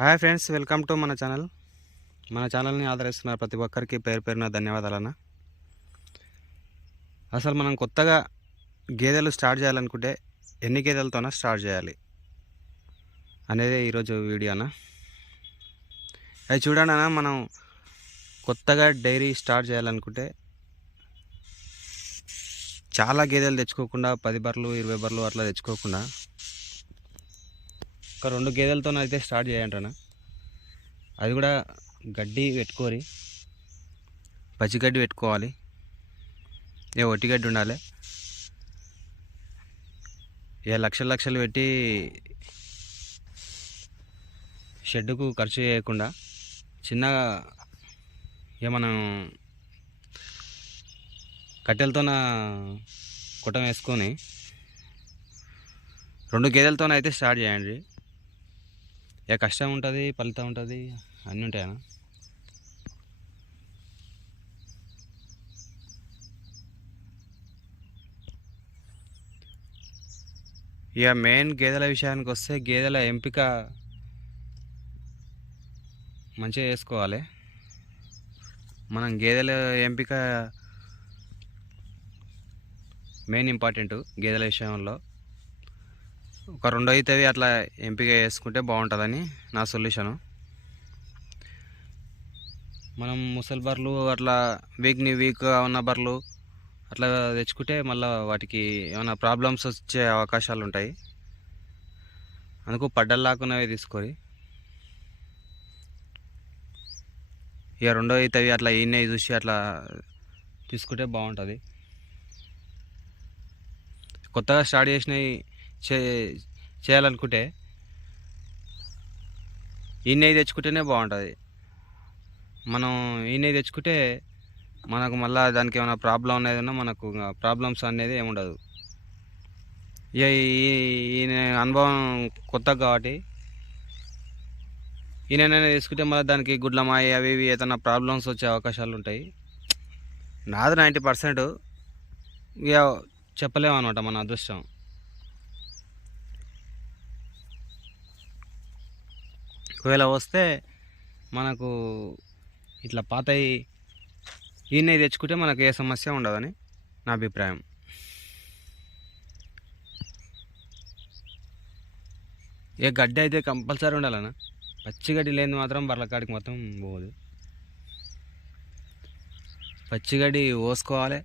Hi friends welcome to మన channel. మన ఛానల్ని ఆదరిస్తున్న ప్రతి ఒక్కరికి పేరు పేరున ధన్యవాదాలన్న. అసలు మనం కొత్తగా గేదెలు స్టార్ట్ చేయాలనుకుంటే ఎన్ని గేదెలతోన స్టార్ట్ చేయాలి అనేది ఈరోజు వీడియో అన్న. అది చూడండి అన్న మనం కొత్తగా డైరీ స్టార్ట్ చేయాలనుకుంటే చాలా గేదెలు తెచ్చుకోకుండా పది బర్రెలు ఇరవై బర్రెలు అట్లా తెచ్చుకోకుండా ఒక రెండు గేదెలతో అయితే స్టార్ట్ చేయంటాను అది కూడా గడ్డి పెట్టుకోరి. పచ్చిగడ్డి పెట్టుకోవాలి. ఏ ఒట్టిగడ్డి ఉండాలి. ఏ లక్షలు లక్షలు పెట్టి షెడ్డుకు ఖర్చు చేయకుండా చిన్నగా ఇక మనం కట్టెలతోన కుటం వేసుకొని రెండు గేదెలతోనైతే స్టార్ట్ చేయండి. ఇక కష్టం ఉంటుంది ఫలితం ఉంటుంది అన్నీ ఉంటాయన్న ఇక మెయిన్ గేదెల విషయానికి వస్తే గేదెల ఎంపిక మంచిగా చేసుకోవాలి. మనం గేదెల ఎంపిక మెయిన్ ఇంపార్టెంట్ గేదెల విషయంలో. ఒక రెండు అవుతాయి అట్లా ఎంపిక చేసుకుంటే బాగుంటుందని నా సొల్యూషను మనం ముసలి బర్రెలు అట్లా వీక్ని వీక్గా ఉన్న బర్రెలు అట్లా తెచ్చుకుంటే మళ్ళీ వాటికి ఏమైనా ప్రాబ్లమ్స్ వచ్చే అవకాశాలు ఉంటాయి. అందుకు పడ్డల్లాకున్నవి తీసుకొని ఇక రెండో అవుతాయి అట్లా ఈయనే చూసి అట్లా తీసుకుంటే బాగుంటుంది. కొత్తగా స్టార్ట్ చేసినవి చే చేయాలనుకుంటే ఈయన తెచ్చుకుంటేనే బాగుంటుంది. మనం ఈయన తెచ్చుకుంటే మనకు మళ్ళీ దానికి ఏమైనా ప్రాబ్లం అనేది ఉన్నా మనకు ప్రాబ్లమ్స్ అనేది ఏముండదు ఇక ఈ- ఈయన అనుభవం కొత్త కాబట్టి ఈయన తీసుకుంటే మళ్ళీ దానికి గుడ్ల మాయ అవి ఇవి ఏదైనా ప్రాబ్లమ్స్ వచ్చే అవకాశాలు ఉంటాయి. నాది నైంటీ పర్సెంట్ ఇక చెప్పలేము అనమాట మన అదృష్టం. ఒకవేళ వస్తే మనకు ఇట్లా పాతయి ఈయన తెచ్చుకుంటే మనకు ఏ సమస్య ఉండదని నా అభిప్రాయం. ఏ గడ్డి అయితే కంపల్సరీ ఉండాలన్నా. పచ్చి గడ్డి లేని మాత్రం బర్ల కాడికి మొత్తం పోదు. పచ్చి గడ్డి ఒట్టిగడ్డి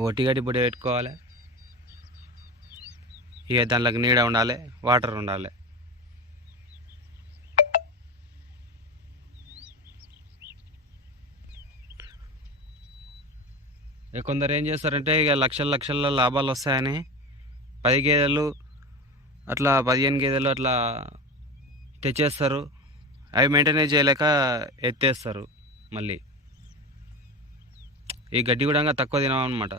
ఒట్టి గడ్డి పొడి పెట్టుకోవాలి. ఇక దాంట్లోకి నీడ ఉండాలి వాటర్ ఉండాలి. ఇక కొందరు ఏం చేస్తారంటే ఇక లక్షల లక్షల లాభాలు వస్తాయని పది గేదెలు అట్లా పదిహేను గేదెలు అట్లా తెచ్చేస్తారు. అవి మెయింటైన్ చేయలేక ఎత్తేస్తారు మళ్ళీ. ఈ గడ్డి కూడా తక్కువ తినమన్నమాట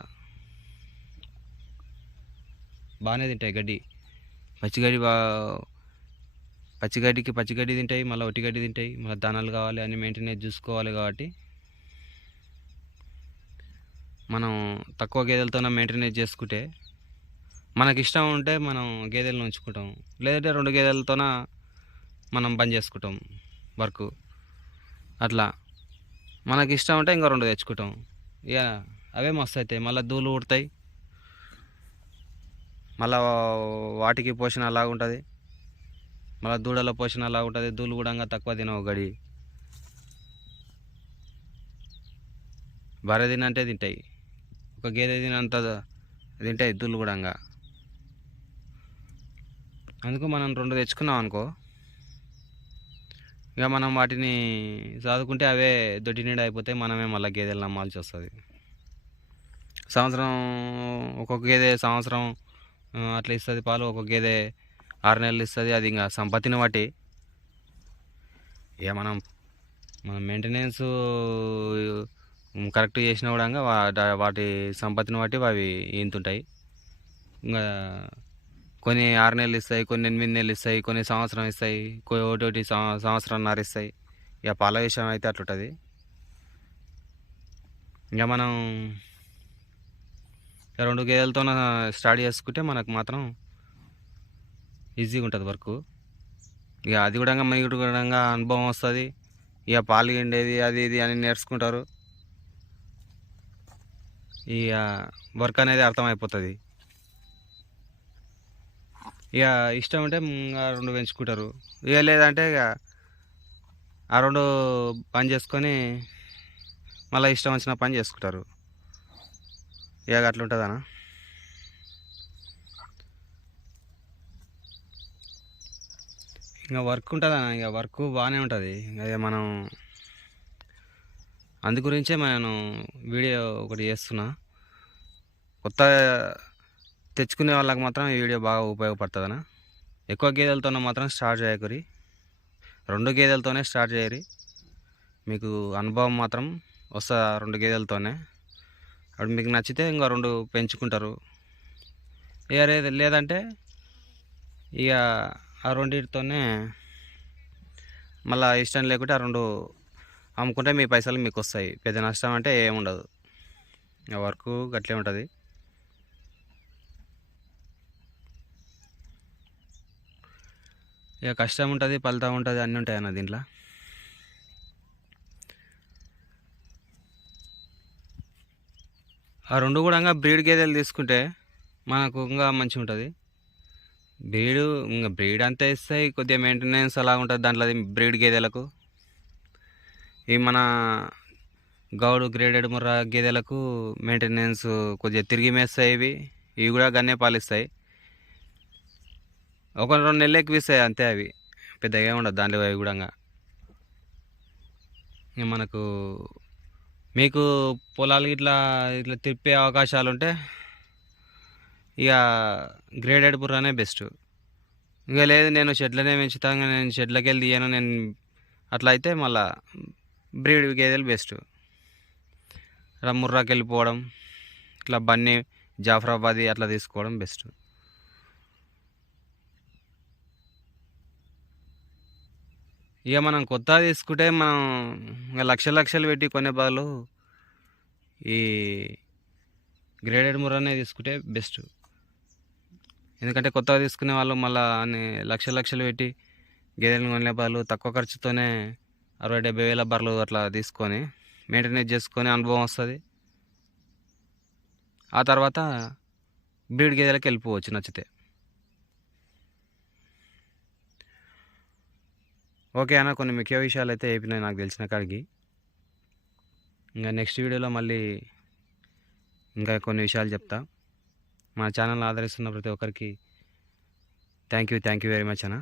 బాగానే తింటాయి గడ్డి. పచ్చిగడ్డి బా పచ్చిగడ్డికి పచ్చిగడ్డి తింటాయి మళ్ళీ ఒట్టి గడ్డి తింటాయి మళ్ళీ దానాలు కావాలి అన్ని మెయింటెనెన్స్ చూసుకోవాలి కాబట్టి మనం తక్కువ గేదెలతోనే మెయింటెనెన్స్ చేసుకుంటే మనకి ఇష్టం ఉంటే మనం గేదెలను ఉంచుకుంటాం. లేదంటే రెండు గేదెలతోన మనం బంద్ చేసుకుంటాం వర్క్. అట్లా. మనకి ఇష్టం ఉంటే ఇంకా రెండు తెచ్చుకుంటాం. ఇక అవే మస్తు అవుతాయి. మళ్ళీ దూలు ఉడతాయి మళ్ళా వాటికి పోషణ అలాగ ఉంటుంది మళ్ళీ దూడల పోషణ అలాగ ఉంటుంది దూలు కూడా తక్కువ తినవు గడి. భార్య తినంటే తింటాయి. ఒక గేదె తినంత తింటే ఎద్దులు కూడా ఇంకా. అందుకు మనం రెండు తెచ్చుకున్నాం అనుకో. ఇక మనం వాటిని చదువుకుంటే అవే దొడ్డి నీడ అయిపోతే మనమే మళ్ళీ గేదెలు నమ్మాల్సి వస్తుంది. సంవత్సరం ఒక్కొక్క గేదె సంవత్సరం అట్లా ఇస్తుంది పాలు ఒక్కొక్క గేదె ఆరు నెలలు ఇస్తుంది అది ఇంకా సంపత్తిని బట్టి. ఇక మనం మనం మెయింటెనెన్స్ కరెక్ట్ చేసిన కూడా వాటి సంపత్తిని బట్టి అవి ఈంతుంటాయి. ఇంకా కొన్ని ఆరు నెలలు ఇస్తాయి కొన్ని ఎనిమిది నెలలు ఇస్తాయి కొన్ని సంవత్సరం ఇస్తాయి కొన్ని ఒకటి ఒకటి సంవత్సరం సంవత్సరంన్నర ఇస్తాయి. ఇక పాల విషయం అయితే అట్లుంటుంది. ఇంకా మనం రెండు గేదెలతో స్టార్ట్ చేసుకుంటే మనకు మాత్రం ఈజీగా ఉంటుంది వర్క్. ఇక అది కూడా మనకి కూడా అనుభవం వస్తుంది. ఇక పాలు గిండేది అది ఇది అని నేర్చుకుంటారు. ఇక వర్క్ అనేది అర్థమైపోతుంది. ఇక ఇష్టం ఉంటే ఆ రెండు పెంచుకుంటారు. ఇక లేదంటే ఇక ఆ రెండు పని చేసుకొని మళ్ళీ ఇష్టం వచ్చిన పని చేసుకుంటారు. ఇక అట్లుంటుందనా ఇంకా వర్క్ ఉంటుందన్న ఇక వర్క్ బాగానే ఉంటుంది. అదే మనం అందు గురించే నేను వీడియో ఒకటి చేస్తున్నా. కొత్త తెచ్చుకునే వాళ్ళకి మాత్రం ఈ వీడియో బాగా ఉపయోగపడుతుందన్న ఎక్కువ గేదెలతోనే మాత్రం స్టార్ట్ చేయకురి. రెండు గేదెలతోనే స్టార్ట్ చేయరి. మీకు అనుభవం మాత్రం వస్తుంది రెండు గేదెలతోనే. అప్పుడు మీకు నచ్చితే ఇంకా రెండు పెంచుకుంటారు. ఇక లేదంటే ఇక ఆ రెండింటితోనే మళ్ళీ ఇష్టం లేకుంటే ఆ రెండు అమ్ముకుంటే మీ పైసలు మీకు వస్తాయి పెద్ద నష్టం అంటే ఏముండదు. వర్క్ గట్లే ఉంటుంది. ఇక కష్టం ఉంటుంది ఫలితం ఉంటుంది అన్నీ ఉంటాయి అన్న దీంట్లో. ఆ రెండు కూడా బ్రీడ్ గేదెలు తీసుకుంటే మనకు ఇంకా మంచిగా ఉంటుంది. బ్రీడ్ ఇంకా బ్రీడ్ అంతా ఇస్తాయి కొద్దిగా మెయింటెనెన్స్ అలా ఉంటుంది దాంట్లో అది బ్రీడ్ గేదెలకు. ఈ మన గౌడు గ్రేడెడ్ ముర్రా గేదెలకు మెయింటెనెన్స్ కొద్దిగా తిరిగి మేస్తాయి ఇవి. ఇవి కూడా గన్నే పాలిస్తాయి. ఒక రెండు నెలలు ఎక్కువ ఇస్తాయి అంతే అవి. పెద్దగా ఉండదు దాంట్లో అవి కూడా. ఇంకా మనకు మీకు పొలాలు ఇట్లా ఇట్లా తిప్పే అవకాశాలు ఉంటే ఇక గ్రేడెడ్ బుర్రానే బెస్ట్ ఇంకా లేదు నేను షెడ్లనే పెంచుతాను నేను షెడ్లకి వెళ్ళి తీయను నేను అట్లా అయితే బ్రీడ్ గేదెలు బెస్ట్. ఇట్లా ముర్రాకి వెళ్ళిపోవడం ఇట్లా బన్నీ జాఫరాబాదీ అట్లా తీసుకోవడం బెస్ట్. ఇక మనం కొత్త తీసుకుంటే మనం లక్ష లక్షలు లక్షలు పెట్టి కొనే బదులు ఈ గ్రేడెడ్ ముర్రానే తీసుకుంటే బెస్ట్. ఎందుకంటే కొత్తగా తీసుకునే వాళ్ళు మళ్ళీ లక్ష లక్షలు లక్షలు పెట్టి గేదెలను కొనే బదులు తక్కువ ఖర్చుతోనే అరవై డెబ్బై వేల బర్రెలు అట్లా తీసుకొని మెయింటెనెన్స్ చేసుకొని అనుభవం వస్తుంది. ఆ తర్వాత బ్రీడ్ గేదెలకు వెళ్ళిపోవచ్చు నచ్చితే. ఓకే అన్న కొన్ని ముఖ్య విషయాలు అయితే అయిపోయినాయి నాకు తెలిసిన కాడికి. ఇంకా నెక్స్ట్ వీడియోలో మళ్ళీ ఇంకా కొన్ని విషయాలు చెప్తా. మా ఛానల్ ఆదరిస్తున్న ప్రతి ఒక్కరికి thank you thank you very much అన్న.